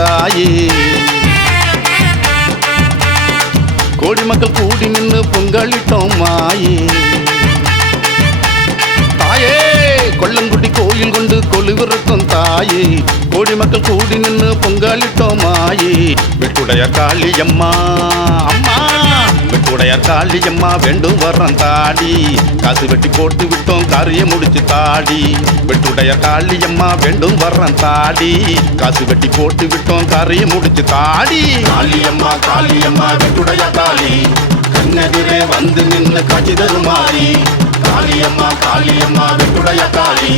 தாயே கோடி மக்கள் கூடி நின்று பொங்கலிட்டோம் மாயே தாயே கொள்ளங்குடி கோயில் கொண்டு கொலுவிருக்கும் தாயே. கோடி மக்கள் கூடி நின்று பொங்கலிட்டோம் மாயே வெட்டுடைய காளியம்மா அம்மா. வெட்டுடைய காளியம்மா வேண்டும் வர்றன் தாடி. காசு வெட்டி போட்டு விட்டோம் காரியம் முடிச்சு தாடி. வெட்டுடைய காளியம்மா வேண்டும் வர்றன் தாடி. காசு வெட்டி போட்டு விட்டோம் காரியம் முடிச்சு தாடி. காளியம்மா காளியம்மா வெட்டுடைய காளி. கண்ணெதிரே வந்து நின்று காட்சி தருமாறி காளியம்மா காளியம்மா வெட்டுடைய காளி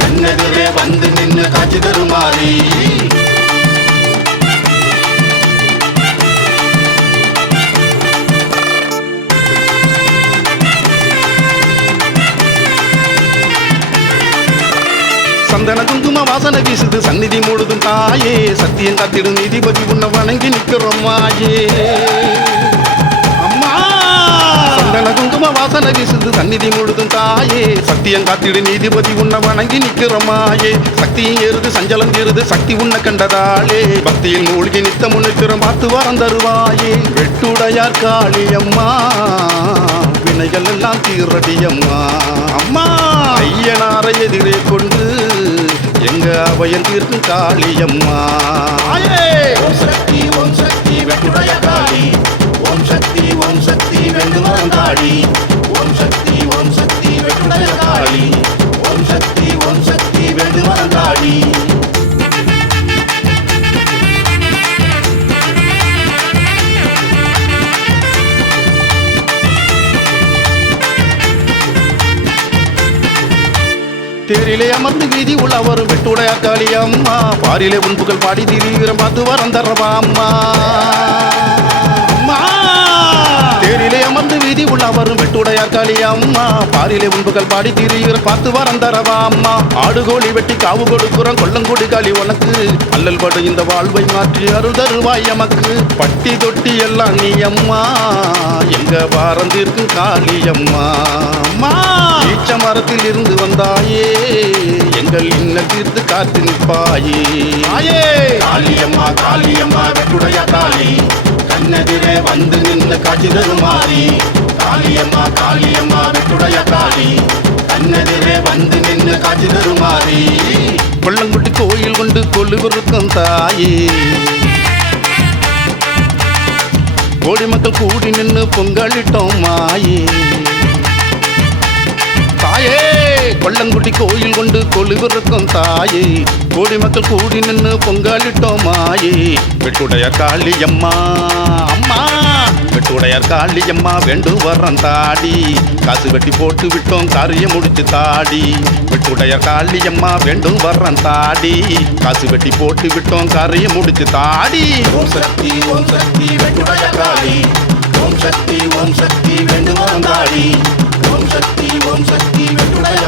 கண்ணெதிரே வந்து நின்று காட்சி தருமாறி சந்தன குங்கும வாசனை வீசுது. சந்நிதி முழுதும் தாயே. சத்தியம் காத்திடும் நீதிபதி உன்னை வணங்கி நிக்கிறோம் மாயே அம்மா! சந்தன குங்கும வாசனை வீசுது. சந்நிதி முழுதும் தாயே. சத்தியம் காத்திடு நீதிபதி உன்னை வணங்கி நிற்கிறோமாயே சக்தியும் ஏறுது சஞ்சலம் ஏறுது. சக்தி உன்னை கண்டதாலே. பக்தியில் மூழ்கி நித்த முன்னிற்கிறோம் பார்த்து வரம் தருவாயே. வெட்டுடையார் காளியம்மா வினைகள் எல்லாம் தீரடியம்மா அம்மா! ஐயனாரை எதிரே கொண்டு அவையன் தீர்க்கும் காளியம்மா ஓம் சக்தி ஓம் சக்தி வெட்டுடைய காளி. ஓம் சக்தி ஓம் சக்தி வெண்டுவரம் காளி. ஓம் சக்தி ஓம் சக்தி வெட்டுடைய காளி. ஓம் சக்தி ஓம் சக்தி வெண்டுவரம் காளி. தேரிலே அமர்ந்து வீதி உள்ள வரும் வெட்டுடைய காளியம்மா பாரிலே உன்புகள் பாடி தீவிரம் பார்த்து வரம் அம்மா. அம்மா! தேரிலே அமர்ந்து வீதி உள்ள வரும் வெட்டுடைய காளியம்மா பாரிலே உன்புகள் பாடி தீவிரம் பார்த்து வரம் தரவா அம்மா. ஆடு கோழி வெட்டி காவு கொடுக்குறோம் கொல்லங்கொடி காளி உனக்கு. அல்லல் படு இந்த வாழ்வை மாற்றி அருள் தருவாய் எமக்கு. பட்டி தொட்டி எல்லாம் நீ அம்மா. எங்க வாரம் காளி அம்மா. அம்மா! ஈச்ச மரத்தில் இருந்து வந்தாயே. எங்கள் இன்ன தீர்த்து காத்து நிற்பாயே. காளியம்மா காளியம்மா வெட்டுடைய காளி கண்ணெதிரே வந்து நின்று காட்சி தருமாறி. காளியம்மா காளியம்மா வெட்டுடைய காளி கண்ணெதிரே வந்து நின்று காட்சி தருமாறி. கொள்ளங்குட்டி கோயில் கொண்டு கொள்ளுவிருக்கும் தாயே. கோடி மக்கள் கூடி நின்று பொங்கலிட்டோம் மாயே. தாயே கொள்ளங்குடி கோயில் கொண்டு கொலுவிருக்கும் தாயே. கோடி மக்கள் கூடி நின்று பொங்கலிட்டோம் மாயே. வெட்டுடைய காளியம்மா அம்மா வெட்டுடையார் காளியம்மா வேண்டு வர்றன் தாடி. காசு வெட்டி போட்டு விட்டோம் காரியம் முடிச்சு தாடி. வெட்டுடையார் காளியம்மா வேண்டும் வர்றன் தாடி. காசு வெட்டி போட்டு விட்டோம் காரியம் முடிச்சு தாடி. ஓம் சக்தி ஓம் சக்தி வெட்டுடைய காளி. ஓம் சக்தி ஓம் சக்தி வெண்டுவரம் வரம் தாடி. சக்தி ஓம் சக்தி வெட்டுடைய